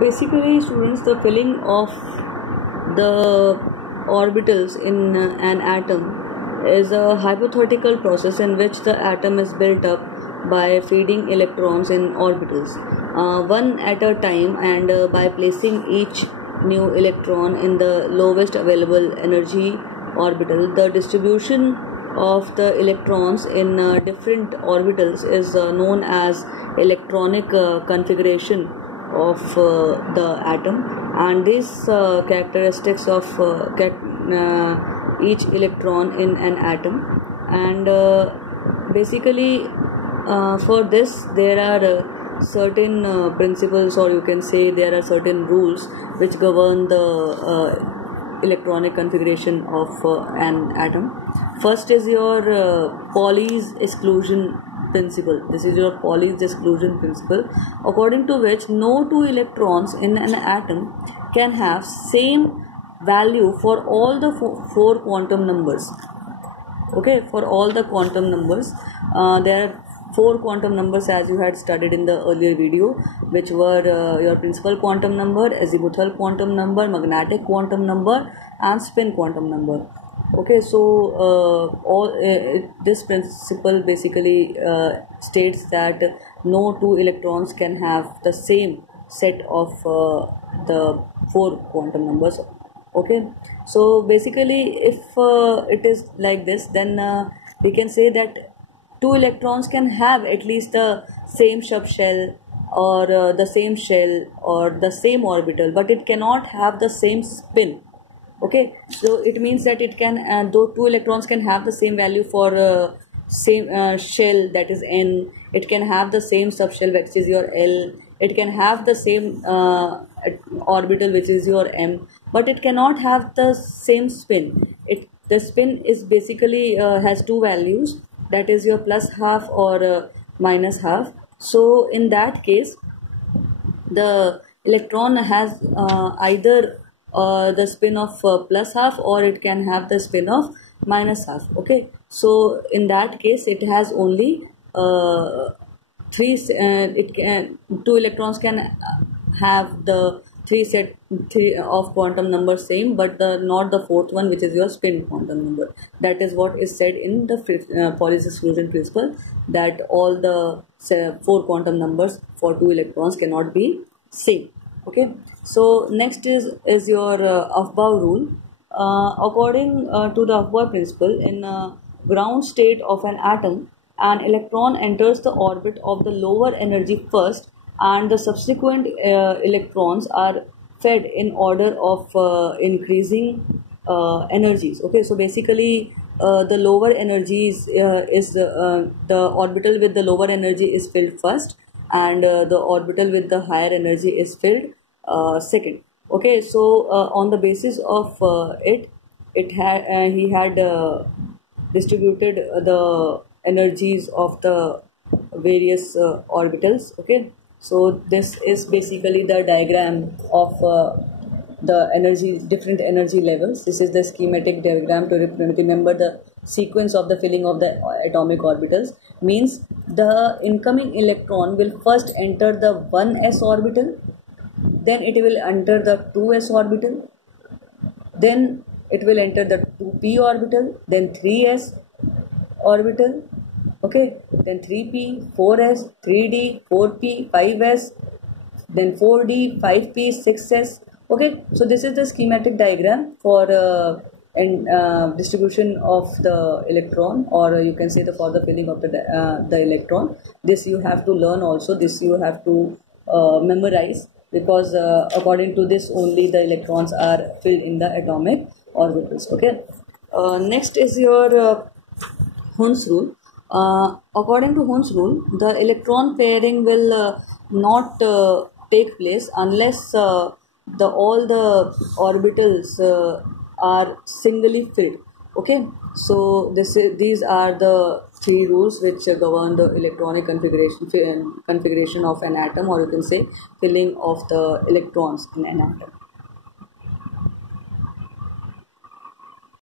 Basically, students, the filling of the orbitals in an atom is a hypothetical process in which the atom is built up by feeding electrons in orbitals, one at a time, and by placing each new electron in the lowest available energy orbital. The distribution of the electrons in different orbitals is known as electronic configuration of the atom, and these characteristics of each electron in an atom. And basically for this there are certain principles, or you can say there are certain rules which govern the electronic configuration of an atom. First is your Pauli's exclusion principle. This is your Pauli's exclusion principle, according to which no two electrons in an atom can have same value for all the four quantum numbers. Okay, for all the quantum numbers, there are four quantum numbers as you had studied in the earlier video, which were your principal quantum number, azimuthal quantum number, magnetic quantum number, and spin quantum number. Okay, so this principle basically states that no two electrons can have the same set of the four quantum numbers. Okay, so basically if it is like this, then we can say that two electrons can have at least the same subshell, or the same shell, or the same orbital, but it cannot have the same spin. Okay, so it means that it can though two electrons can have the same value for same shell, that is n, it can have the same subshell, which is your L, it can have the same orbital, which is your M, but it cannot have the same spin. The spin is basically has two values, that is your plus half or minus half. So in that case, the electron has either the spin of plus half, or it can have the spin of minus half. Okay, so in that case it has only two electrons can have the three of quantum numbers same, but not the fourth one, which is your spin quantum number. That is what is said in the Pauli's exclusion principle, that all the four quantum numbers for two electrons cannot be same. Okay, so next is your Aufbau rule. According to the Aufbau principle, in ground state of an atom, an electron enters the orbit of the lower energy first, and the subsequent electrons are fed in order of increasing energies. Okay, so basically the lower energies is the orbital with the lower energy is filled first, and the orbital with the higher energy is filled second. Okay, so on the basis of he had distributed the energies of the various orbitals. Okay, so this is basically the diagram of the energy, different energy levels. This is the schematic diagram to remember the sequence of the filling of the atomic orbitals. Means the incoming electron will first enter the 1s orbital, then it will enter the 2s orbital, then it will enter the 2p orbital, then 3s orbital. Okay, then 3p, 4s, 3d, 4p, 5s, then 4d, 5p, 6s. Okay, so this is the schematic diagram for distribution of the electron, or you can say for the filling of the electron. This you have to learn also, this you have to memorize, because according to this only the electrons are filled in the atomic orbitals. Okay, next is your Hund's rule. According to Hund's rule, the electron pairing will not take place unless all the orbitals are singly filled. Okay, so these are the three rules which govern the electronic configuration of an atom, or you can say filling of the electrons in an atom.